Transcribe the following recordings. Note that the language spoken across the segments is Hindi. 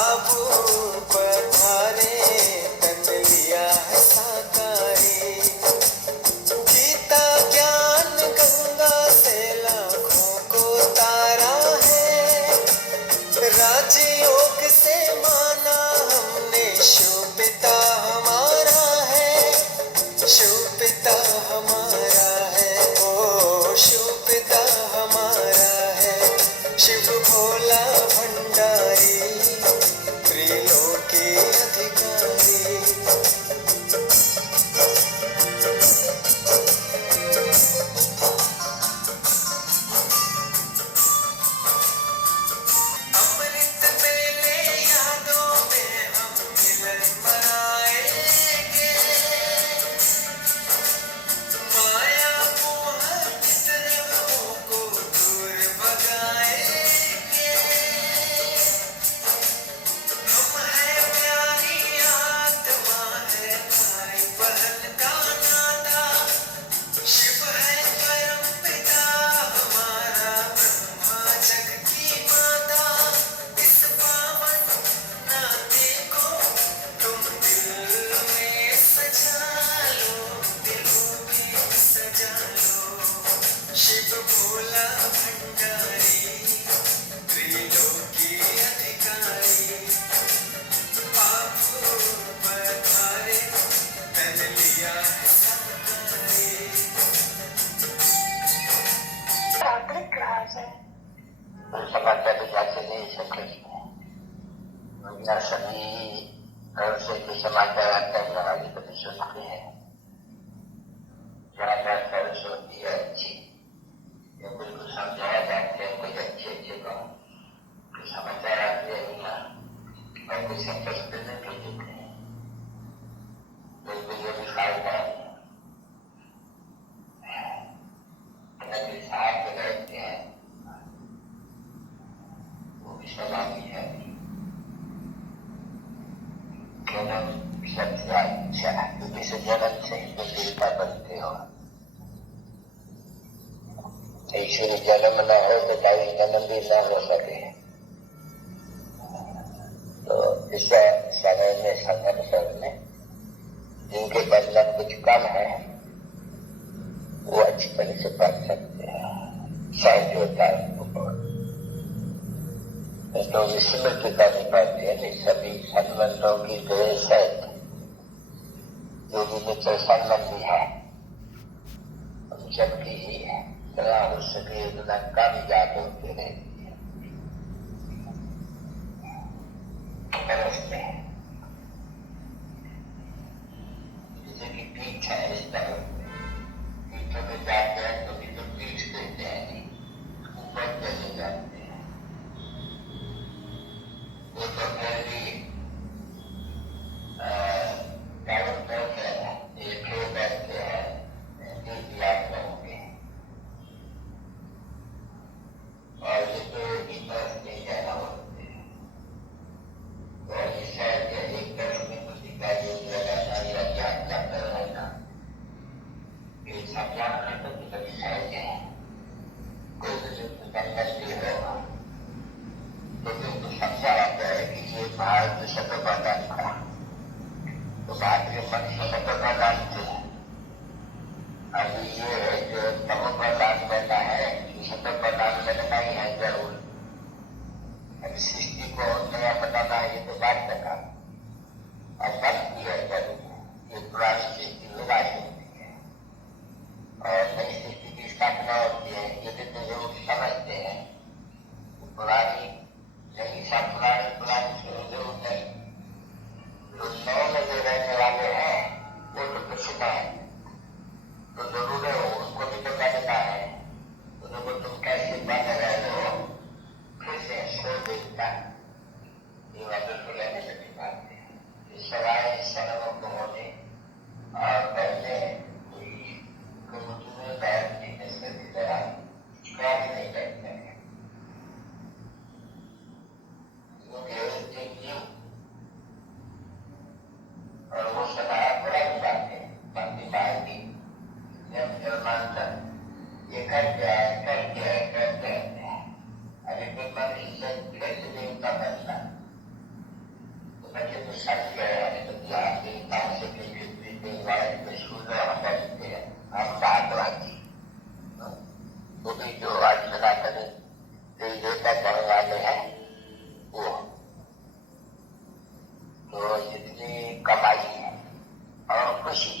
बाबू पधारे तन लिया है साकारी, गीता ज्ञान गंगा से लाखों को तारा है, राजयोग से माना हमने शिव पिता हमारा है, शिव पिता हमारा है, ओ शिव पिता हमारा है, शिव भोला भंडारी त्रिलोकी अधिकारी। अमृत बेले यादों में हम मिलन मनाएंगे, माया मोह विद्रोह को दूर भगाएंगे, हम है प्यारी आत्मा है भाई बहन का नाता, शिव है परम पिता हमारा ब्रह्मा जग की माता, इस पावन नाते को तुम दिल में सजा लो, दिलों में सजा लो, शिव भोला भंडारी त्रिलोकी अधिकारी, बाबू पधारे तन लिया है साकारी। समाचार जाते नहीं सकते, सभी घर से जो समाचार आते हैं हमारी कभी सुनते हैं, ज्यादा सर्विस होती है अच्छी, या बिल्कुल समझाया जाते हैं कुछ अच्छे अच्छे गाँव तो समाचार आते हैं ना, और कुछ संपर्क में भेजते हैं, बिल्कुल ये भी फायदा है, नदी साहब में रहते हैं वो भी सलामी है, दोनों सबसे अच्छा क्योंकि से जन्म से ही तो देवता बनते हो, ईश्वरी जन्म न हो तो कभी जन्म भी न हो सके, तो इस समय में संघर्ष में जिनके बंधन कुछ कम है वो अच्छी तरह से पढ़ सकते हैं, सहज होता है उनको, तो विस्मृति करनी पड़ती है नहीं, सभी संबंधों की द्वेष है, जो भी मित्र संबंधी है उन सबकी ही सलाह हो सके उतना कम याद होते रहती है, जैसे कि पीठ है इस तरह पीठों में जाते हैं तो भी तो पीठ देते हैं, ऊपर चले जाते हैं, वो तो फिर भी एक हो बैठते हैं याद होंगे, और ये तो एक तरफ नहीं जाना होते हैं, और इस शहर के एक तरफ में किसी का योग लगाना या ज्ञान करता रहना, ये सब जानना तो कभी सहज है, कोई बुजुर्ग संबंधी हो तो तुमको समझा आता है कि ये भारत शतप्रधान था, तो भारतीय मन शतप्रधान थे, अभी ये जो तमोप्रधान बनना है शतप्रधान बनना ही है जरूर, अभी सृष्टि को नया बनाना है ये तो बात का और बन भी है जरूर, ये पुरानी सृष्टि विनाश होती है और नई सृष्टि की स्थापना होती है, ये तो जरूर समझते हैं, पुरानी नहीं सब पुरानी पुरानी जरूर नहीं, तो नौ में जो रहने वाले हैं तेरे तक बढ़ने वाले हैं वो तो जितनी कमाई है और खुशी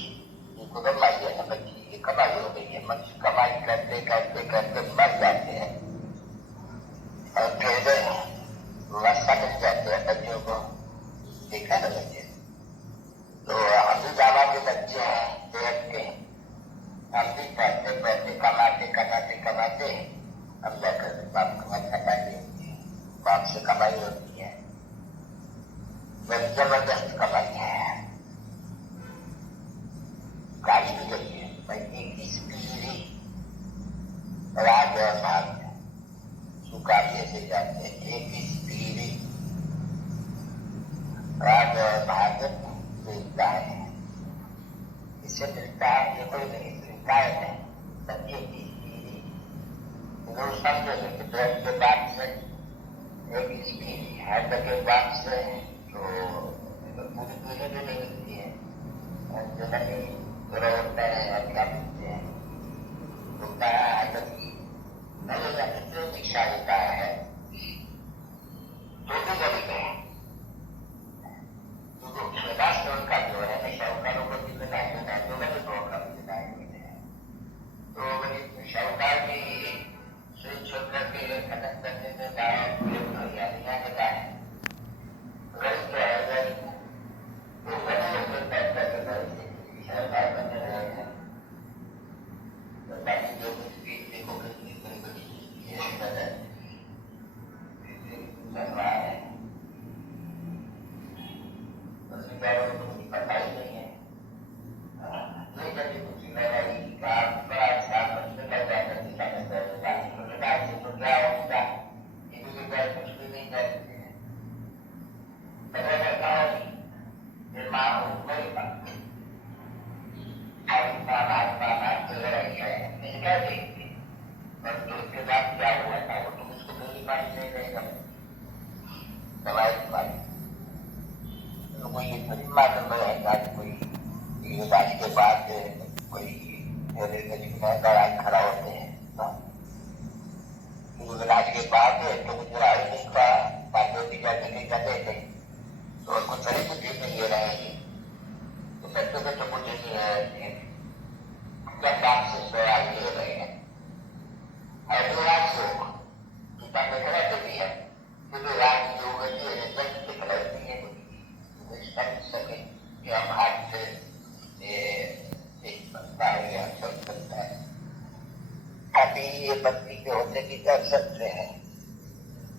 इनको कमाई है ना बच्ची, ये कमाई हो गई है। मनुष्य कमाई करते करते करते मर जाते हैं और फिर व्यवस्था मिल जाते हैं बच्चों को। देखा ना बच्चे, तो हम भी बाबा के बच्चे हैं, देखते हम भी पढ़ते पढ़ते कमाते कमाते कमाते हम जाकर बाप को खाता देते, बाप से कमाई होती है, बड़ी जबरदस्त कमाई है। गाड़ी भी गई है भाई, एक स्पीडी राज और भाग सुकारिये से जाते हैं, एक स्पीडी राज और भाग मिलता है। इससे मिलता है ये कोई नहीं मिलता है, सब एक स्पीडी लोग समझो कि ब्रेक के बाद से एक स्पीडी हैंड के बाद से तो पूरी पीढ़ी भी नहीं मिलती है। और जो नहीं पूरा होता है और क्या मिलते हैं होता है कभी नहीं जाते जो दीक्षा होता है तो भी कभी गए तो राष्ट्र उनका जो है ना शाहूकारों को भी बनाए देना है, तो मैंने तो का भी बनाए देते हैं। तो शाहूकार की सुई छोड़ करके खत्म करने में गाय हरियाणियाँ के गाय गरीब जो है गरीब तो गरीब को पैसा के गरीब शाहूकार बने रहे हैं। तो ताकि जो भी देखो कितनी बड़ी बड़ी ये बदल चल रहा है उसमें कुछ पता ही नहीं है। नहीं कभी कुछ लड़ाई का बड़ा अच्छा बच्चे लग जाता है दिखाने तो क्या होगा इनके बारे कुछ भी नहीं जानते हैं। पता करता है कि माँ हो गई बात लड़ाई है नहीं क्या देखती और तो उसके बाद क्या हुआ था वो तुम उसको मेरी बात नहीं रहेगा दवाई की बात कोई ये थोड़ी मालूम रहेगा कि कोई इलाज के बाद कोई लड़ाई खड़ा होते हैं इलाज के बाद तो कुछ लड़ाई नहीं का बातें भी करने के कहते थे तो उनको थोड़ी बुद्धि नहीं ये रहेगी तो बच्चों को तो बुद्धि नहीं है जब बाप से सवाल ले रहे हैं और राज योग गीता में कहते भी है क्योंकि राज योग जब से कहती है समझ सके कि हम हाथ से एक बनता है या सब बनता है। अभी ये बत्ती के होने की कर सकते हैं,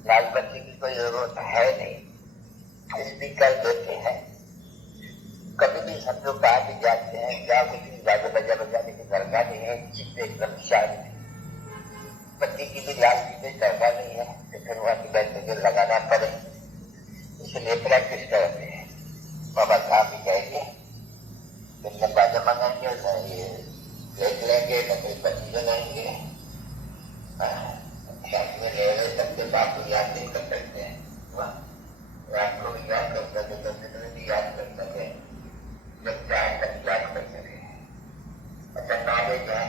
लाल बत्ती की कोई जरूरत है नहीं, इसलिए कर देते हैं। कभी भी हम लोग कहा भी जाते हैं क्या कुछ बाजा बजा बजाने की दरगाह नहीं है, जिससे एकदम शांति बत्ती की भी लाल की कोई दरगाह नहीं है तो फिर वहाँ की बैठ लगाना पड़े, इसलिए प्रैक्टिस करते हैं। बाबा साहब भी कहेंगे न बाजा मंगाएंगे न ये देख लेंगे न कोई बच्ची बनाएंगे साथ में ले रहे सबके बाप को याद नहीं कर सकते हैं रात को भी याद कर सकते दिन भी याद कर सके जब चाहे तब याद कर सके। अच्छा नॉलेज है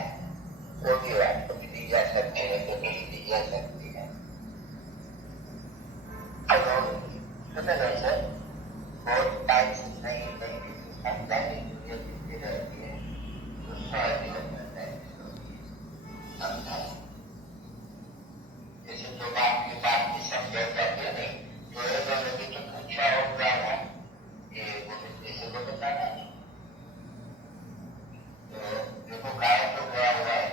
वो भी रात को भी दी जा सकती है तो भी दी जा सकती है। सुने वैसे बहुत टाइम से नहीं समझाने की जरूरत रहती है तो शायद समझाए जैसे जो बात की समझा जाती है नहीं तो लोगों ने तो पूछा होगा कि जैसे वो बताना है तो देखो गाय तो गया हुआ है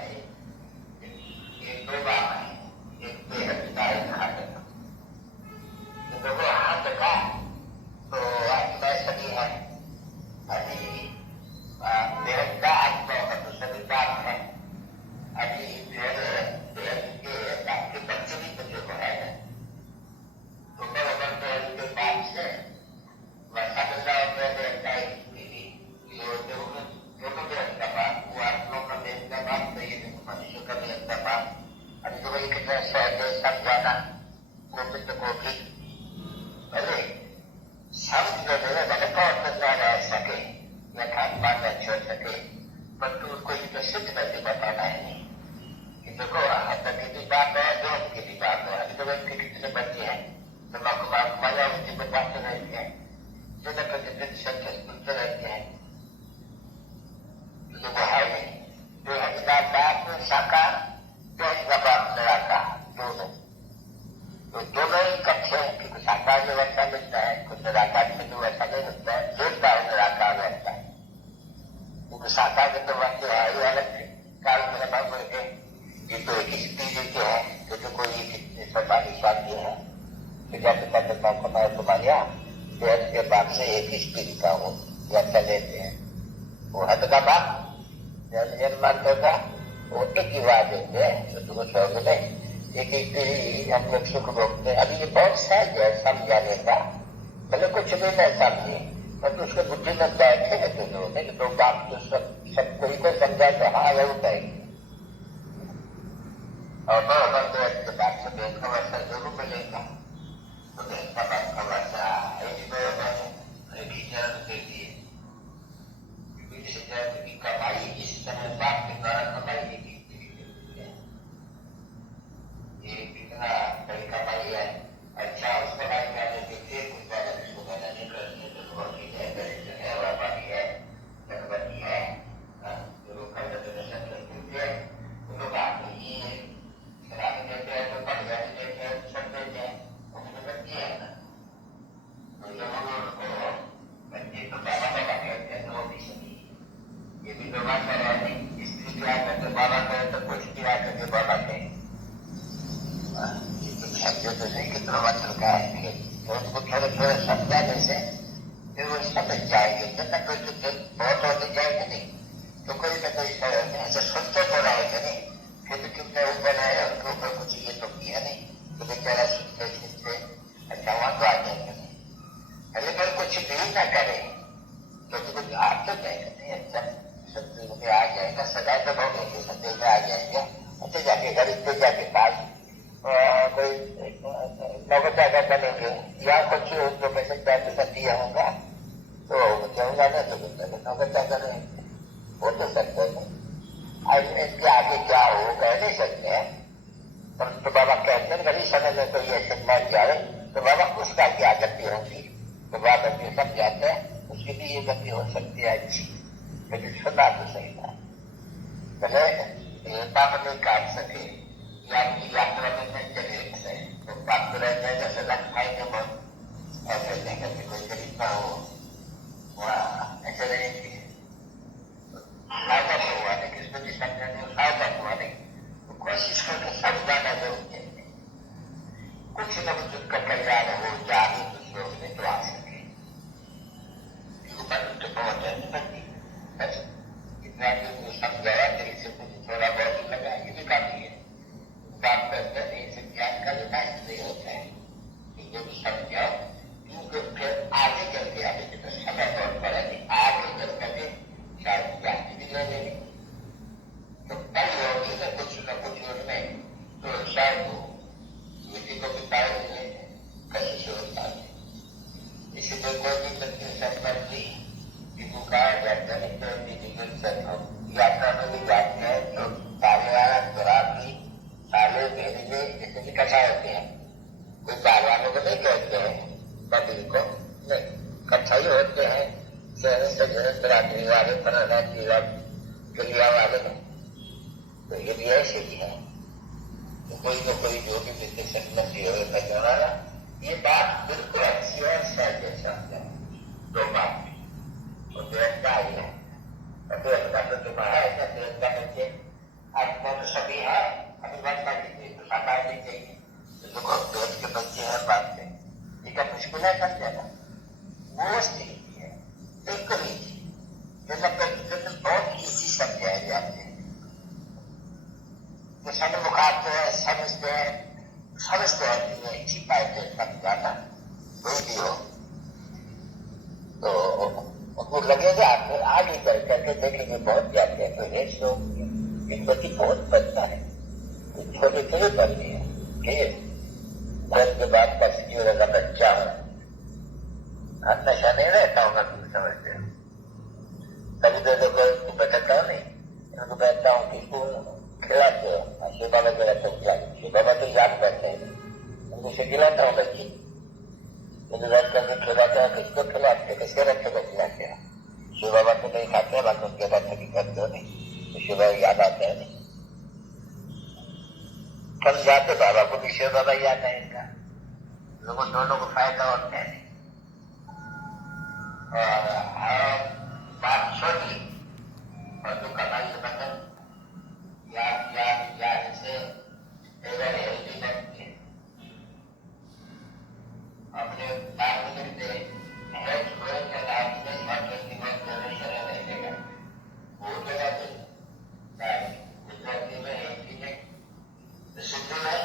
एक दो बात है एक बेहद गाय हाथ तो देखो हाथ का तो आत्मा सभी है अभी बेहद का आत्मा का तो सभी बात है अभी फिर बेहद के आपके बच्चे भी बच्चे को है तो बराबर बेहद के बात से वैसा बजा बेहद का जो बेहद का बात वो आत्मा का बेहद का बात तो ये मनुष्य का बेहद का बात अभी तो वही कितना सहज समझाना गोविंद को भी अरे समझ में मैंने कौन बदला रह सके या खान पान न छोड़ सके परंतु उनको ये तो सिद्ध करके बताना है नहीं कि देखो हत्या की भी बात है, दोस्त की भी बात है। अभी तो इनके कितने बच्चे हैं, तो माया उसी को पाते रहते हैं, जो न प्रतिदिन सत्य सुनते रहते हैं। तो वो है नहीं, जो है इसका बाप साकार, जो इसका बाप निराकार, दोनों। तो दोनों ही इकट्ठे हैं, क्योंकि साकार में वैसा मिलता है, कुछ निराकार में तो वैसा नहीं मिलता है, जोड़ता है निराकार रहता है। क्योंकि साकार में तो वाक्य है ही अलग काल में लगा हुए थे, ये तो एक ही चीज के हैं, तो कोई सरकारी स्वास्थ्य है, पिता पिता पिता कमाए तुम्हारिया, तो इसके बाप से एक ही स्त्री का हो, वैसा लेते हैं। वो हद का बाप जन्मान होगा, वो एक ही बात देते हैं, तो तुमको स्वर्ग में एक ही हम लोग सुख भोगते हैं। अभी ये बहुत सहज है समझाने का, भले कुछ भी न समझे, पर तो उसके बुद्धि में बैठे हैं तो लोग है कि तो बाप तो सब कोई को समझा तो हाँ वो उठाएगी। और तो अगर तो इसके बाप से देखो वैसा जरूर मिलेगा, तो देखा बाप का वैसा देती है, क्योंकि इस जगत की कमाई इस समय बाप के द्वारा कमाई की ये कितना बड़ी कमाई है। अच्छा उस कमाई का देखिए कुछ ज्यादा इसको मैंने नहीं करनी, तो बहुत ही है, दरिद्र है, व्यापारी है, धनपति है, जो लोग खर्च डोनेशन करते हैं, वो लोग आते ही शराब देते हैं, तो बढ़ जाते देते हैं, सब देते हैं, उनको बच्चे है ना, तो लोगों को बच्चे तो बाबा बाबा कहते हैं, तो वो भी सही, ये भी तो बात कर रहे हैं, स्त्री भी आकर के बाबा कहे तो कुछ भी आकर के बाबा कहे, समझो तो नहीं कितना मतलब का है, तो उसको थोड़े थोड़े समझाने से फिर वो समझ जाएंगे, जितना कोई तो बहुत होते जाएंगे नहीं, तो कोई ना कोई ऐसे सुनते तो रहेंगे नहीं, फिर तो क्योंकि ऊपर है उनके ऊपर कुछ ये तो किया नहीं, तो बेचारा सुनते सुनते अच्छा वहां तो आ जाएंगे नहीं, अरे पर कुछ भी ना करे तो कुछ आप तो जाएगा नहीं, अच्छा सत्य में आ जाएगा, सदा तो भोगेंगे, सत्य में आ जाएंगे, अच्छा जाके गरीब पे जाके पास कोई नौकरी अगर बनेंगे या कुछ जो पैसे पैसे दिया होगा तो जाऊंगा ना, तो नौकरी करेंगे, हो तो सकते हैं। अब इसके आगे क्या हो कह नहीं सकते हैं, परंतु बाबा कहते हैं कभी समय में कोई ऐसे मर जाए तो बाबा उसका क्या गति होगी, तो बाबा जो समझाते हैं उसकी भी ये गति हो सकती है अच्छी, लेकिन सुना तो सही था, भले पाप नहीं काट सके यात्रा में नहीं चले से, तो पाप तो रह जाएगा, सदा खाएंगे बहुत ऐसे नहीं करते, कोई गरीब ना हो वहाँ ऐसे रहेंगे, फायदा तो हुआ नहीं, किसको भी समझाने में फायदा हुआ नहीं, तो कोशिश करके समझाना जरूर चाहिए, कुछ न कुछ उनका कल्याण हो जाए दूसरों में तो आ सके, तो बहुत है इतना जो समझाया तेरे से कुछ थोड़ा बहुत लगा, ये भी काफी है, बात करते हैं इसे ज्ञान का विकास नहीं होता है, जो भी समझाओ क्योंकि फिर आगे चल के आगे तो समय बहुत पड़ा कि आगे चल करके शायद ज्ञान भी ले लेंगे, तो कल होगी ना कुछ उसमें, तो शायद वो बेटी को भी पाएंगे कैसे से होता है, इसलिए कोई भी बच्चे संपत्ति किसी का जाता है तो यात्रा में भी जाते हैं, तो तालियां तैराकी साले भेजने जैसे भी कथा होते हैं, कोई बागवानों को नहीं कहते हैं, बकरी को नहीं, कथा ही होते हैं, तैराकी वाले बनाना क्रिया वाले, तो ये भी ऐसे ही है, तो कोई न कोई जो भी जिसके संबंधी हो कहा, ये बात बिल्कुल अच्छी है, सही है, समझा दो बात और देश का ही है, और देश का तो तुम्हारा ऐसा देश का बच्चे आत्मा तो सभी है, अभी वर्षा की तो साकार नहीं चाहिए, तो देखो देश के बच्चे हैं बात से, इसका मुश्किल है समझाना, वो स्थिति है, बिल्कुल ही जैसा बहुत ईजी समझाया जाते हैं, तो सन्मुख आते हैं, समझते हैं इसी पाए समझाना कोई भी हो, तो उनको लगेगा आगे चल करके देखेंगे बहुत जाते हैं, तो रेस लोग इनको की बहुत बनता है, तो छोटे छोटे बनते हैं, ठीक घर के बाद का जो लगा बच्चा हो, नशा नहीं रहता होगा, तुम समझते हो, तभी तो बताता हूँ नहीं, उनको कहता हूँ कि तुम खिलाते हो, आशीर्वाद उसे खिलाता हूँ बच्चे, मुझे रख करके खिलाता है, किसको खिलाते, किसके बच्चे को खिलाते हैं? शिव बाबा तो नहीं खाते हैं, बाकी उनके बच्चे की करते हो नहीं, तो शिव बाबा याद आते हैं नहीं। हम जाते बाबा को भी शिव बाबा याद है इनका, लोगों दोनों को फायदा होता है। और बात छोटी और जो कमाई से मतलब याद से एवं हेल्दी बनती है। अपने बात करते हेल्थ हुए का लाभ नहीं मतलब दिमाग जनरेशन नहीं देगा, वो जगह पे गुजराती में हिंदी में सिद्ध में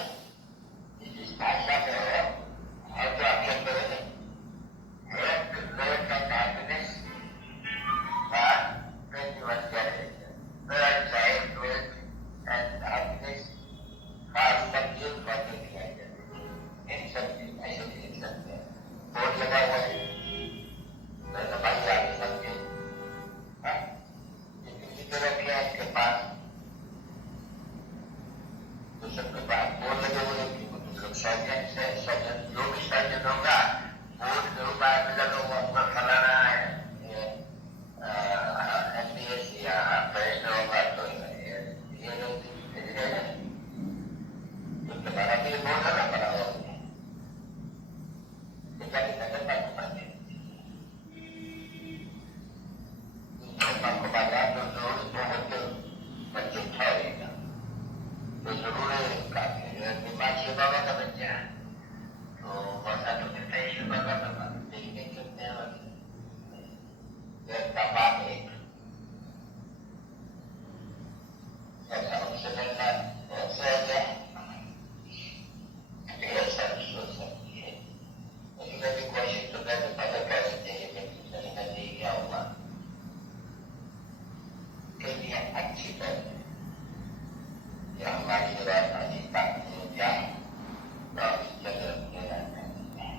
जिस भाषा में हो और जो अक्षर करें health, growth and happiness are very much generated. Where child growth and happiness are subject for the creator. In subject, I should say subject. Board लगा हुआ है, मैं तो भाई आगे समझे, हाँ? किसी तरह किया इसके पास, तो सबके पास बोर्ड लगे हुए हैं, लोग सर्जन से सर्जन जो भी सर्जन होगा बोर्ड के ऊपर में लगा हुआ ऊपर फैला रहा है एमबीएस या प्रोफेसर होगा तो ये लोग तो तुम्हारा भी बोर्ड लगा पड़ा हुआ है, तो क्या नजर बात पड़ती आपको बाजार तो जरूर बहुत बच्चे ठहरेगा, तो जरूर है दिमाग शिव बाबा का बच्चा है, तो वर्षा तो मिलता है शिव बाबा का देखने चलते हैं का बात एक ऐसा उनसे मिलना ऐसा है ढेर सारी सोच सकती है, लेकिन कभी कोशिश तो करके पता कर सकते हैं कि नहीं क्या हुआ, कहीं अच्छी बात है या हमारी राजधानी बात हो जाए तो इस जगह में रहते हैं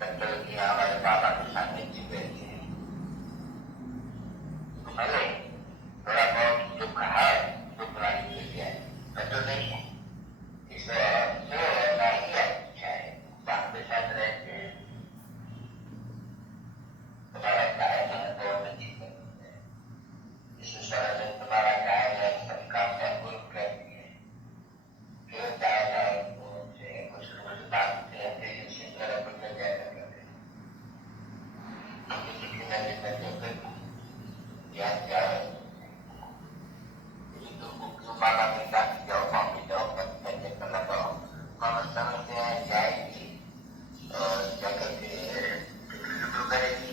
डॉक्टर की हमारे बाबा के सामने जीवे थे, भले थोड़ा बहुत दुख है, दुख रानी मिल जाए तो नहीं है, इसे रहना ही अच्छा है, बाप के साथ रहते हैं, तुम्हारा गाय है बहुत अच्छी करती है, इस तरह से तुम्हारा गाय है सब काम का गुण करती है, फिर गाय से कुछ रोज बात कहते हैं जिससे तरह पर ले जाया करते हैं, तो किसी की नजर में देखकर याद क्या है, ये तो क्यों बाबा ने कहा कि जाओ माफी जाओ बच्चे कर लगाओ, मामा समझते हैं जाएगी और जाकर के शुरू करेगी